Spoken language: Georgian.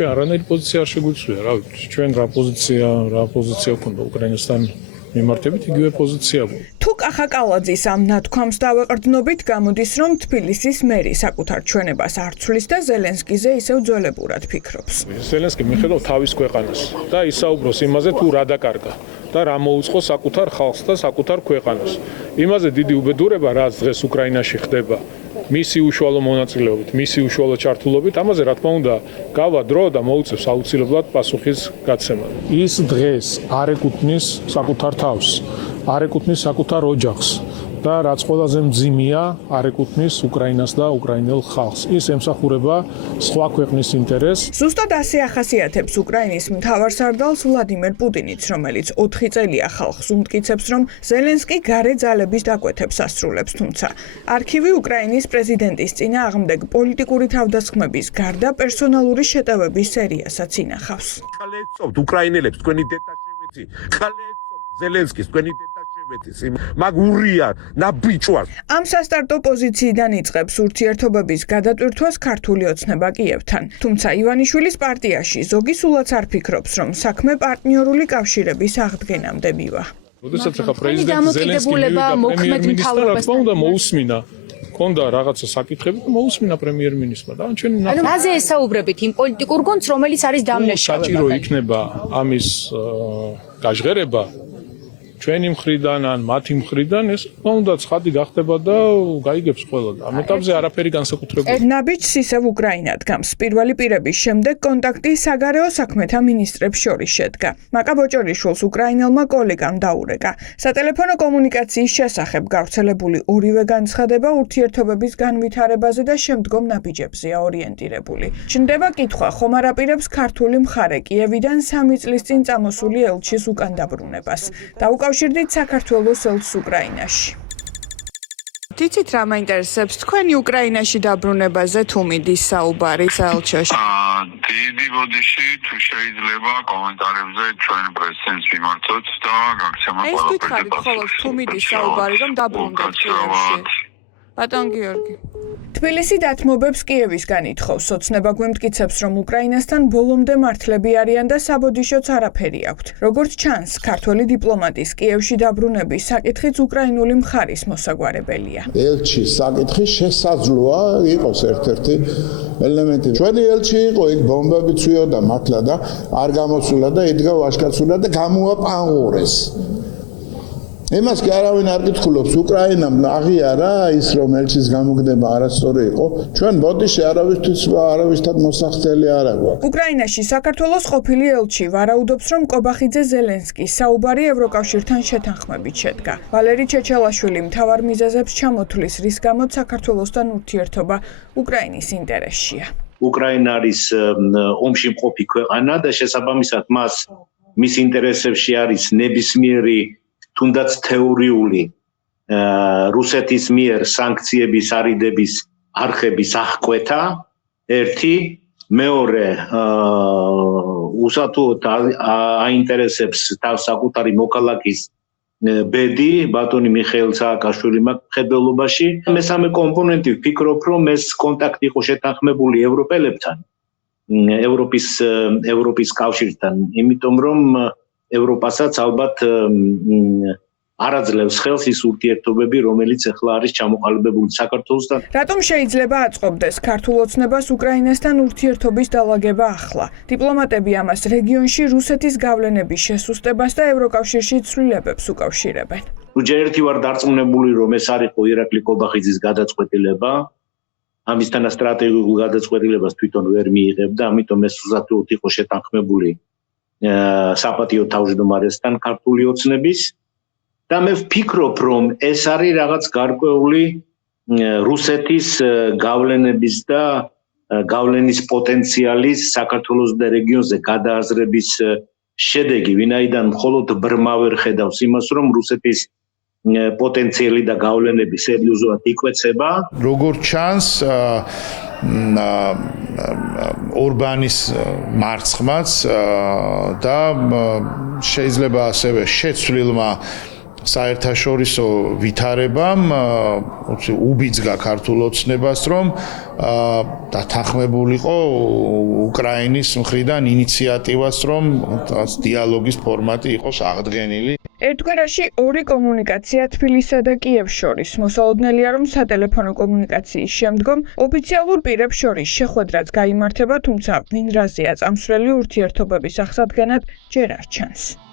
ჩვენ არანაირი პოზიცია არ შეგვიძლია, რა ვიცი, ჩვენ რა პოზიცია ქონდა უკრაინასთან მიმართებით, იგივე პოზიცია გვაქვს. თუ კახაკალაძის ამ ნათქვამს დავეყრდნობით, გამოდის, რომ თბილისის მერი საკუთარ ჩვენებას არ ცვლის და ზელენსკიზე ისევ ძველებურად ფიქრობს. ზელენსკი მიხედავს თავის ქვეყანას და ისაუბროს იმაზე, თუ რა დაკარგა და რა მოუწყო საკუთარ ხალხს და საკუთარ ქვეყანას. იმაზე დიდი უბედურება, რაც დღეს უკრაინაში ხდება, მისი უშუალო მონაწილეობით, მისი უშუალო ჩართულობით, ამაზე რა თქმა უნდა, გავა დრო და მოუწევს აუცილებლად პასუხის გაცემა. ის დღეს არ ეკუთვნის საკუთარ თავს, არ ეკუთვნის საკუთარ ოჯახს და რაც ყველაზე მძიმეა, არ ეკუთვნის უკრაინას და უკრაინელ ხალხს. ის ემსახურება სხვა ქვეყნის ინტერესს. ზუსტად ასე ახასიათებს უკრაინის მთავარსარდალს ვლადიმერ პუტინიც, რომელიც 4 წელია ხალხს უმტკიცებს, რომ ზელენსკი გარე ძალების დაკვეთებს ასრულებს, თუმცა არქივი უკრაინის პრეზიდენტის წინააღმდეგ პოლიტიკური თავდასხმების გარდა პერსონალური შეტევების სერიასაც ინახავს. ხალხობთ უკრაინელებს თქვენი დეტაშებიცი, ხალხობთ ზელენსკის თქვენი მაგურია ნაბიჭვარ. ამ სასტარტო პოზიციიდან იწყებს ურთიერთობების გადატვირთვას ქართული ოცნება კიევთან. თუმცა ივანიშვილის პარტიაში ზოგი სულაც არ ფიქრობს, რომ საქმე პარტნიორული კავშირების აღდგენამდე მივა. როდესაც ახლა პრეზიდენტ ზელენსკი მივიდა პრემიერ-მინისტრად, რა თქმა უნდა მოусმინა. კონდა რაღაცა საკითხები და მოусმინა პრემიერ-მინისტრმა და ჩვენ რაზე ესაუბრებით იმ პოლიტიკურ გუნდს, რომელიც არის დამნაშავე? საჭირო იქნება ამის გაჟღერება ჩვენი მხრიდან ან მათი მხრიდან, ეს უნდა ცხადი გახდება და გაიგებს ყველა და ამ ეტაპზე არაფერი განსაკუთრებული. ნაბიჯს ისევ უკრაინა დგამს. პირველი პირების შემდეგ კონტაქტი საგარეო საქმეთა მინისტრებს შორის შედგა. მაკა ბოჭორიშვილს უკრაინელმა კოლეგამ დაურეკა. სატელეფონო კომუნიკაციის შესახებ გავრცელებული ორივე განცხადება ურთიერთობების განვითარებაზე და შემდგომ ნაბიჯებზეა ორიენტირებული. ჩნდება კითხვა, ხომ არ აპირებს ქართული მხარე კიევიდან 3 წლის წინ წამოსული ელჩის უკან დაბრუნებას. უკავშირდით საქართველოს ელჩს უკრაინაში. თიცით რა მაინტერესებს თქვენი უკრაინაში დაბრუნებაზე თუ მიდის საუბარი საელჩოში? დიდი ბოდიში თუ შეიძლება კომენტარებზე ჩვენ პრესს ვიმართოთ და გაგცემოთ ეს გითხარით ხოლოს თუ მიდის საუბარი რომ დაბრუნდეთ კიევში. ბატონ გიორგი. თბილისი დათმობებს კიევისგან ითხოვს. ოცნება გვემტკიცებს, რომ უკრაინასთან ბოლომდე მართლები არიან და საბოდიშოც არაფერი აქვთ. როგორც ჩანს, ქართველი დიპლომატის კიევში დაბრუნების საკითხიც უკრაინული მხარის მოსაგვარებელია. ელჩის საკითხი შესაძლოა იყოს ერთ-ერთი ელემენტი. ჩვენი ელჩი იყო იქ ბომბები ცვიოდა მართლა და არ გამოსულა და იდგა ვაშკაცულა და გამოაპანღურეს. იმას კი არავინ არ კითხულობს, უკრაინამ აღიარა ის რომ ელჩის გამოგდება არასწორი იყო. ჩვენ ბოდიში არავისთან მოსახდელი არ აქვს. უკრაინაში საქართველოს ყოფილი ელჩი ვარაუდობს, რომ კობახიძე ზელენსკის საუბარი ევროკავშირთან შეთანხმებით შედგა. ვალერი ჩეჩელაშვილი მთავარ მიზეზებს ჩამოთვლის, რის გამოც საქართველოსთან ურთიერთობა უკრაინის ინტერესშია. უკრაინა არის ომში მყოფი ქვეყანა და შესაბამისად მის ინტერესებში არის ნებისმიერი თუნდაც თეორიული რუსეთის მიერ სანქციების არიდების არხების აღკვეთა ერთი, მეორე უსათუოდ აინტერესებს თავს საკუთარი მოქალაქის ბედი ბატონი მიხეილ სააკაშვილის მხედველობაში. მესამე კომპონენტი ვფიქრობ, რომ ეს კონტაქტი იყო შეთანხმებული ევროპელებთან, ევროპის კავშირთან, იმიტომ რომ ევროპასაც ალბათ არაძლევს ხელს ის ურთიერთობები, რომელიც ახლა არის ჩამოყალიბებული საქართველოსთან. რატომ შეიძლება აწყობდეს ქართულ ოცნებას უკრაინასთან ურთიერთობის დალაგება ახლა? დიპლომატები ამას რეგიონში რუსეთის გავლენების შესუსტებას და ევროკავშირში ცვლილებებს უკავშირებენ. ჯერ ერთი ვარ დარწმუნებული, რომ ეს არ იყო ირაკლი კობახიძის გადაწყვეტილება. ამისთანა სტრატეგიულ გადაწყვეტილებას თვითონ ვერ მიიღებდა, ამიტომ ეს უსათუოდ იყო შეთანხმებული საპატიო თავმჯდომარესთან ქართული ოცნების და მე ვფიქრობ, რომ ეს არის რაღაც გარკვეული რუსეთის გავლენების და გავლენის პოტენციალის საქართველოს და რეგიონზე გადააზრების შედეგი, ვინაიდან მხოლოდ ბრმა ვერ ხედავს იმას, რომ რუსეთის პოტენციალი და გავლენები სერიოზულად იკვეცება. როგორც ჩანს, ორბანის მარცხმაც და შეიძლება ასევე შეცვლილმა საერთაშორისო ვითარებამ უბიძგა ქართულ ოცნებას, რომ დათანხმებულიყო უკრაინის მხრიდან ინიციატივას, რომ დიალოგის ფორმატი იყოს აღდგენილი. ერთგვარაში ორი კომუნიკაცია თბილისსა და კიევს შორის. მოსალოდნელია, რომ სატელეფონო კომუნიკაციის შემდგომ ოფიციალურ პირებს შორის შეხვედრაც გაიმართება, თუმცა ვინ რაზეა წამსვლელი ურთიერთობების აღსადგენად ჯერ არ ჩანს.